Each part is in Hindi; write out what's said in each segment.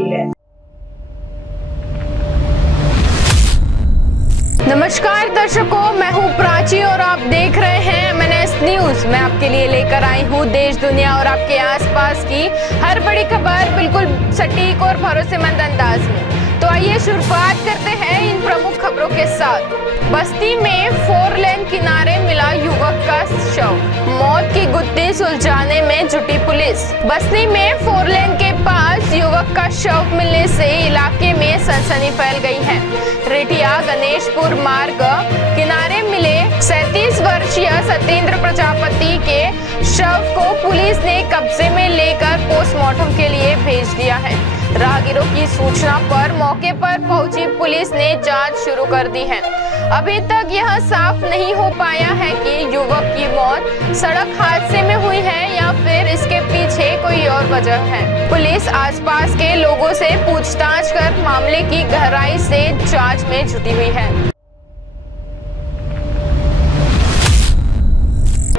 गई है। नमस्कार दर्शकों, मैं हूं प्राची और आप देख रहे हैं MNS न्यूज। मैं आपके लिए लेकर आई हूं देश दुनिया और आपके आसपास की हर बड़ी खबर बिल्कुल सटीक और भरोसेमंद अंदाज में। तो आइए शुरुआत करते हैं इन प्रमुख खबरों के साथ। बस्ती में 4 लेन किनारे मिला युवक का शव, मौत की गुत्थी सुलझाने में जुटी पुलिस। बस्ती में 4 लेन के पास युवक का शव मिलने से इलाके में सनसनी फैल गई है। रेटिया गणेशपुर मार्ग किनारे मिले 37 वर्षीय सत्येंद्र प्रजापति के शव को पुलिस ने कब्जे में लेकर पोस्टमार्टम के लिए भेज दिया है। राहगीरों की सूचना पर मौके पर पहुंची पुलिस ने जांच शुरू कर दी है। अभी तक यह साफ नहीं हो पाया है कि युवक की मौत सड़क हादसे में हुई है या फिर इसके पीछे कोई और वजह है। पुलिस आसपास के लोगों से पूछताछ कर मामले की गहराई से जांच में जुटी हुई है।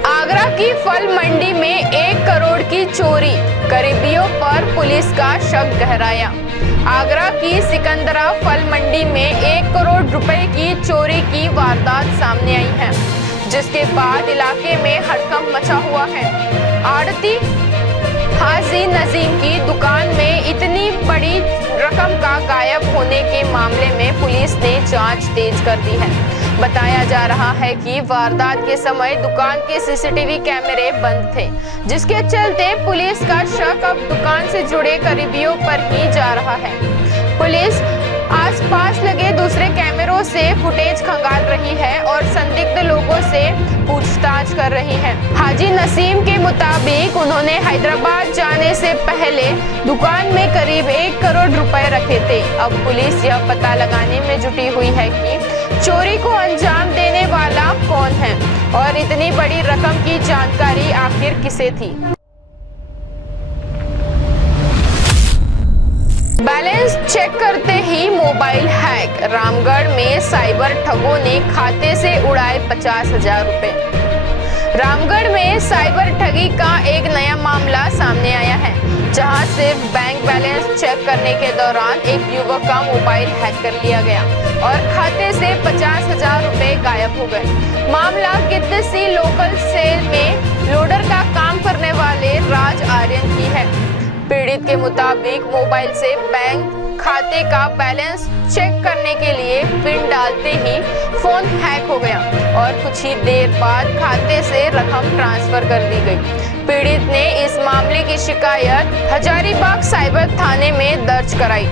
आगरा की फल मंडी में 1 करोड़ की चोरी, करीबियों पर पुलिस का शक गहराया। आगरा की सिकंदरा फल मंडी में 1 करोड़ रुपए की चोरी की वारदात सामने आई है, जिसके बाद इलाके में हड़कंप मचा हुआ है। आड़ती हाजी नजीम की दुकान में इतनी बड़ी रकम का गायब होने के मामले में पुलिस ने जांच तेज कर दी है। बताया जा रहा है कि वारदात के समय दुकान के सीसीटीवी कैमरे बंद थे, जिसके चलते पुलिस का शक अब दुकान से जुड़े करीबियों पर ही जा रहा है। पुलिस आसपास लगे दूसरे कैमरों से फुटेज खंगाल रही है और संदिग्ध लोगों से पूछताछ कर रही है। हाजी नसीम के मुताबिक उन्होंने हैदराबाद जाने से पहले दुकान में करीब 1 करोड़ रुपए रखे थे। अब पुलिस यह पता लगाने में जुटी हुई है कि चोरी को अंजाम देने वाला कौन है और इतनी बड़ी रकम की जानकारी आखिर किसे थी। बैलेंस चेक करते ही मोबाइल हैक, रामगढ़ में साइबर ठगों ने खाते से उड़ाए 50,000 रुपए। रामगढ़ में साइबर ठगी का एक नया मामला सामने आया है, जहां सिर्फ बैंक बैलेंस चेक करने के दौरान एक युवक का मोबाइल हैक कर लिया गया और खाते से 50,000 रुपए गायब हो गए। मामला गिद्धसी लोकल सेल में लोडर का काम करने वाले राज आर्यन की है। पीड़ित के मुताबिक मोबाइल से बैंक खाते का बैलेंस चेक करने के लिए पिन डालते ही फोन हैक हो गया और कुछ ही देर बाद खाते से रकम ट्रांसफर कर दी गई। पीड़ित ने इस मामले की शिकायत हजारीबाग साइबर थाने में दर्ज कराई।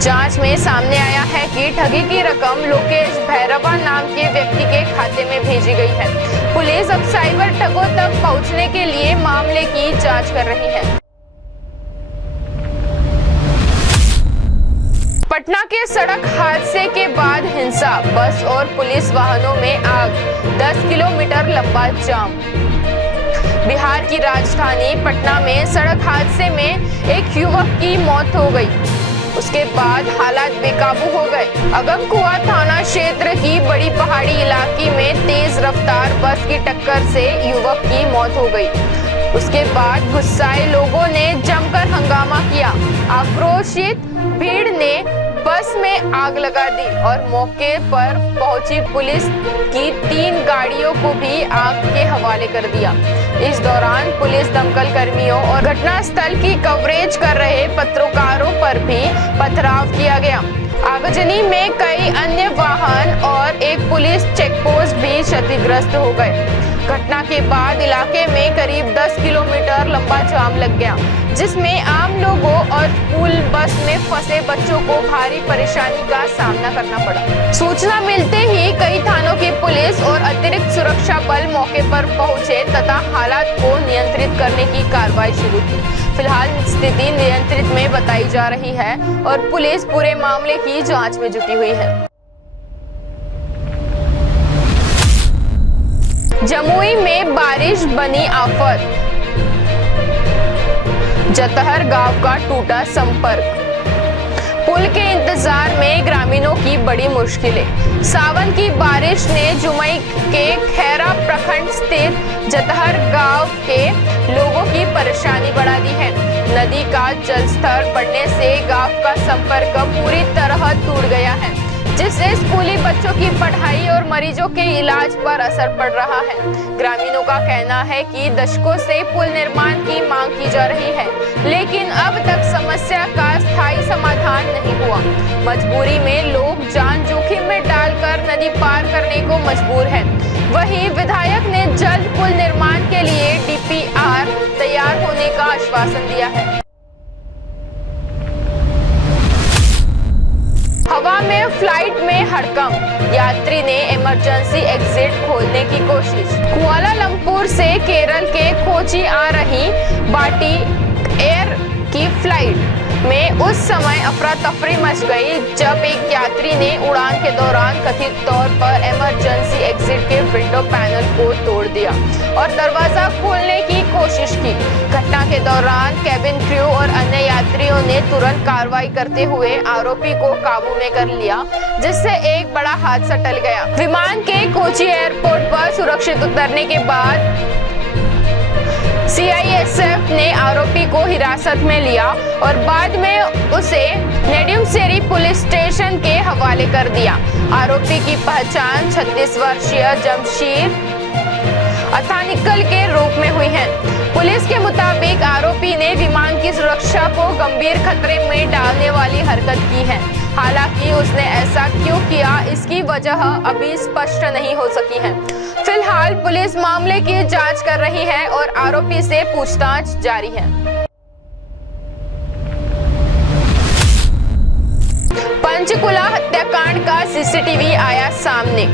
जांच में सामने आया है कि ठगी की रकम लोकेश भैरवा नाम के व्यक्ति के खाते में भेजी गई है। पुलिस अब साइबर ठगों तक पहुंचने के लिए मामले की जांच कर रही है। पटना के सड़क हादसे के बाद हिंसा, बस और पुलिस वाहनों में आग, 10 किलोमीटर लंबा जाम। बिहार की राजधानी पटना में सड़क हादसे में एक युवक की मौत हो गई। उसके बाद हालात बेकाबू हो गए। अगमकुआ थाना क्षेत्र की बड़ी पहाड़ी इलाके में तेज रफ्तार बस की टक्कर से युवक की मौत हो गई। उसके बाद गुस्साए लोगों ने जमकर हंगामा किया। आक्रोशित भीड़ ने बस में आग लगा दी और मौके पर पहुंची पुलिस की 3 गाड़ियों को भी आग के हवाले कर दिया। इस दौरान पुलिस दमकल कर्मियों और घटनास्थल की कवरेज कर रहे पत्रकारों पर भी पथराव किया गया। आगजनी में कई अन्य वाहन और एक पुलिस चेकपोस्ट भी क्षतिग्रस्त हो गए। घटना के बाद इलाके में करीब 10 किलोमीटर लंबा जाम लग गया, जिसमें आम लोगों और स्कूल बस में फंसे बच्चों को भारी परेशानी का सामना करना पड़ा। सूचना मिलते ही कई थानों की पुलिस और अतिरिक्त सुरक्षा बल मौके पर पहुंचे तथा हालात को नियंत्रित करने की कार्रवाई शुरू की। फिलहाल स्थिति नियंत्रित में बताई जा रही है और पुलिस पूरे मामले की जांच में जुटी हुई है। जमुई में बारिश बनी आफत, जतहर गांव का टूटा संपर्क। पुल के इंतजार में ग्रामीणों की बड़ी मुश्किलें। सावन की बारिश ने जमुई के खैरा प्रखंड स्थित जतहर गांव के लोगों की परेशानी बढ़ा दी है। नदी का जलस्तर बढ़ने से गांव का संपर्क पूरी तरह टूट गया है, जिससे स्कूली बच्चों की पढ़ाई और मरीजों के इलाज पर असर पड़ रहा है। ग्रामीणों का कहना है कि दशकों से पुल निर्माण की मांग की जा रही है, लेकिन अब तक समस्या का स्थायी समाधान नहीं हुआ। मजबूरी में लोग जान जोखिम में डालकर नदी पार करने को मजबूर है। वहीं विधायक ने जल्द पुल निर्माण के लिए DPR तैयार होने का आश्वासन दिया है। हवा में फ्लाइट में हड़कंप, यात्री ने इमरजेंसी एग्जिट खोलने की कोशिश। कुआलालंपुर से केरल के कोची आ रही बाटी एयर की फ्लाइट में उस समय अफरा तफरी मच गई जब एक यात्री ने उड़ान के दौरान कथित तौर पर इमरजेंसी एग्जिट के विंडो पैनल को तोड़ दिया और दरवाजा खोलने की कोशिश की। घटना के दौरान कैबिन क्रू और अन्य यात्रियों ने तुरंत कार्रवाई करते हुए आरोपी को काबू में कर लिया, जिससे एक बड़ा हादसा टल गया। विमान के कोची एयरपोर्ट पर सुरक्षित उतरने के बाद CISF ने आरोपी को हिरासत में लिया और बाद में उसे नेडुमसेरी पुलिस स्टेशन के हवाले कर दिया। आरोपी की पहचान 36 वर्षीय जमशीर अथानिकल के रूप में हुई है। पुलिस के मुताबिक आरोपी ने विमान की सुरक्षा को गंभीर खतरे में डालने वाली हरकत की है। हालांकि उसने ऐसा क्यों किया, इसकी वजह अभी स्पष्ट नहीं हो सकी है। फिलहाल पुलिस मामले की जांच कर रही है और आरोपी से पूछताछ जारी है। पंचकुला हत्याकांड का CCTV आया सामने,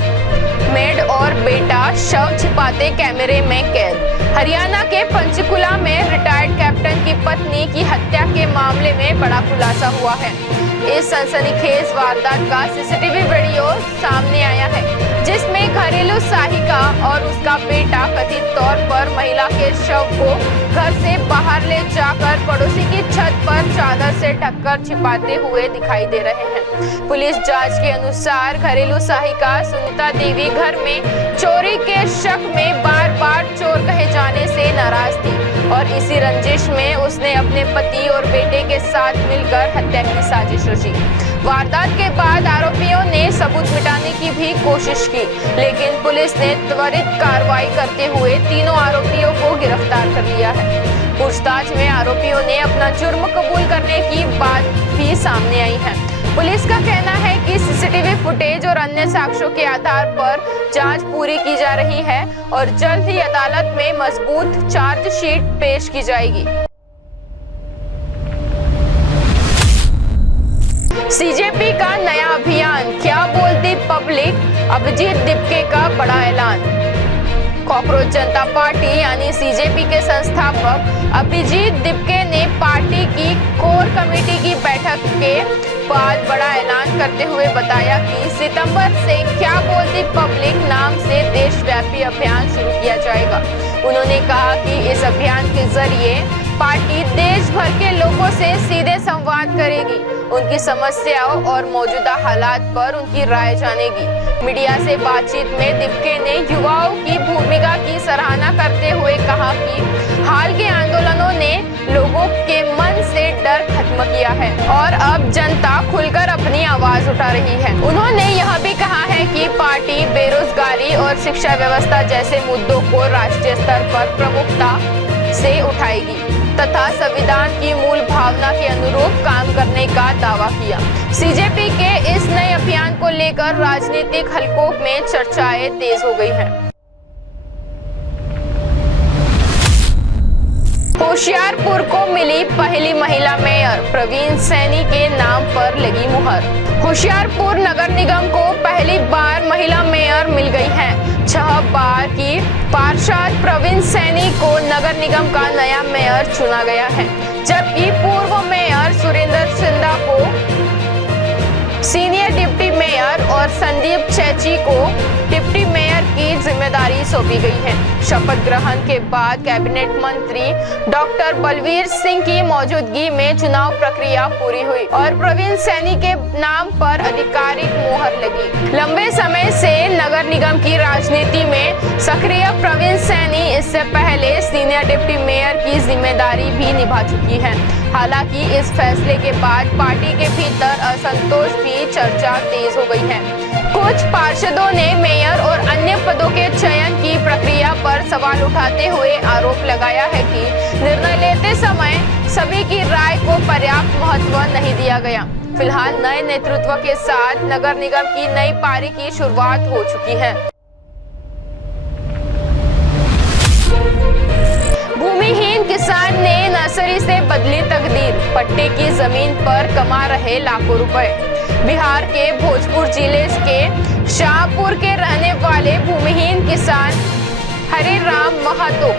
मेड और बेटा शव छिपाते कैमरे में कैद। हरियाणा के पंचकुला में रिटायर्ड कैप्टन की पत्नी की हत्या के मामले में बड़ा खुलासा हुआ है। इस सनसनीखेज वारदात का CCTV वीडियो सामने आया है, जिसमें घरेलू सहायिका और उसका बेटा कथित तौर पर महिला के शव को घर से बाहर ले जाकर पड़ोसी की छत पर चादर से ढककर छिपाते हुए दिखाई दे रहे हैं। पुलिस जांच के अनुसार घरेलू सहायिका सुनीता देवी घर में चोरी के शक में बार बार चोर कहे जाने से नाराज थी और इसी रंजिश में उसने अपने पति और बेटे के साथ मिलकर हत्या की साजिश रची। वारदात के बाद आरोपियों ने सबूत मिटाने की भी कोशिश की, लेकिन पुलिस ने त्वरित कार्रवाई करते हुए तीनों आरोपियों को गिरफ्तार कर लिया है। पूछताछ में आरोपियों ने अपना जुर्म कबूल करने की बात भी सामने आई है। पुलिस का कहना है कि CCTV फुटेज और अन्य साक्ष्यों के आधार पर जांच पूरी की जा रही है और जल्द ही अदालत में मजबूत चार्जशीट पेश की जाएगी। CJP का नया अभियान, क्या बोलती पब्लिक, अभिजीत दिपके का बड़ा ऐलान। कॉकरोच जनता पार्टी यानी CJP के संस्थापक अभिजीत दिपके ने पार्टी की कोर कमेटी की बैठक के बाद बड़ा ऐलान करते हुए बताया कि सितंबर से क्या बोलती पब्लिक नाम से देशव्यापी अभियान शुरू किया जाएगा। उन्होंने कहा कि इस अभियान के जरिए पार्टी देश भर के लोगों से सीधे संवाद करेगी, उनकी समस्याओं और मौजूदा हालात पर उनकी राय जानेगी। मीडिया से बातचीत में दिपके ने युवाओं की भूमिका की सराहना करते हुए कहा कि हाल के आंदोलनों ने लोगों के मन से डर खत्म किया है और अब जनता खुलकर अपनी आवाज उठा रही है। उन्होंने यह भी कहा है कि पार्टी बेरोजगारी और शिक्षा व्यवस्था जैसे मुद्दों को राष्ट्रीय स्तर पर प्रमुखता से उठाएगी तथा संविधान की मूल भावना के अनुरूप काम करने का दावा किया। CJP के इस नए अभियान को लेकर राजनीतिक हलकों में चर्चाएं तेज हो गई हैं। होशियारपुर को मिली पहली महिला मेयर, प्रवीण सैनी के नाम पर लगी मुहर। होशियारपुर नगर निगम को पहली बार महिला मेयर मिल गई है। 6 बार की पार्षद प्रवीण सैनी को नगर निगम का नया मेयर चुना गया है, जबकि पूर्व मेयर सुरेंद्र सिंधा को सीनियर डिप्टी मेयर और संदीप चैची को डिप्टी मेयर की जिम्मेदारी जिम्मेदारी सौंपी गई है। शपथ ग्रहण के बाद कैबिनेट मंत्री डॉक्टर बलवीर सिंह की मौजूदगी में चुनाव प्रक्रिया पूरी हुई और प्रवीण सैनी के नाम पर आधिकारिक मोहर लगी। लंबे समय से नगर निगम की राजनीति में सक्रिय प्रवीण सैनी इससे पहले सीनियर डिप्टी मेयर की जिम्मेदारी भी निभा चुकी है। हालांकि इस फैसले के बाद पार्टी के भीतर असंतोष की चर्चा तेज हो गई है। कुछ पार्षदों ने मेयर और अन्य पदों के चयन की प्रक्रिया पर सवाल उठाते हुए आरोप लगाया है कि निर्णय लेते समय सभी की राय को पर्याप्त महत्व नहीं दिया गया। फिलहाल नए नेतृत्व के साथ नगर निगम की नई पारी की शुरुआत हो चुकी है। भूमिहीन किसान ने नर्सरी से बदली तकदीर, पट्टे की जमीन पर कमा रहे लाखों रुपए। बिहार के भोजपुर जिले के शाहपुर के रहने वाले भूमिहीन किसान हरे राम महतो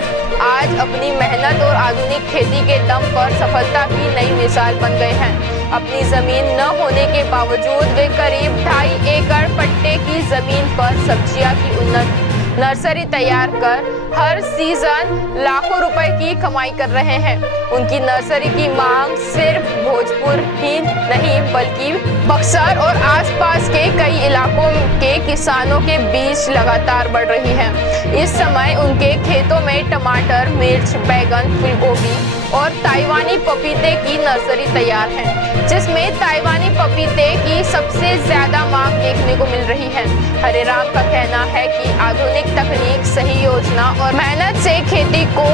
आज अपनी मेहनत और आधुनिक खेती के दम पर सफलता की नई मिसाल बन गए हैं। अपनी जमीन न होने के बावजूद वे करीब 2.5 एकड़ पट्टे की जमीन पर सब्जियां की उन्नत नर्सरी तैयार कर हर सीजन लाखों रुपए की कमाई कर रहे हैं। उनकी नर्सरी की मांग सिर्फ भोजपुर ही नहीं बल्कि बक्सर और आसपास के कई इलाकों के किसानों के बीच लगातार बढ़ रही है। इस समय उनके खेतों में टमाटर, मिर्च, बैगन, फूलगोभी और ताइवानी पपीते की नर्सरी तैयार है, जिसमें ताइवानी पपीते की सबसे ज्यादा मांग देखने को मिल रही है। हरे राम का कहना है कि आधुनिक तकनीक, सही योजना और मेहनत से खेती को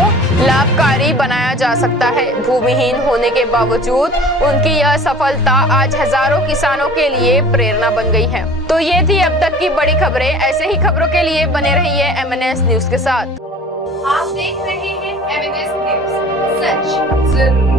लाभकारी बनाया जा सकता है। भूमिहीन होने के बावजूद उनकी यह सफलता आज हजारों किसानों के लिए प्रेरणा बन गई है। तो ये थी अब तक की बड़ी खबरें। ऐसे ही खबरों के लिए बने रहिए MNS न्यूज के साथ। आप देख रहे हैं MNS न्यूज, सच जरूर।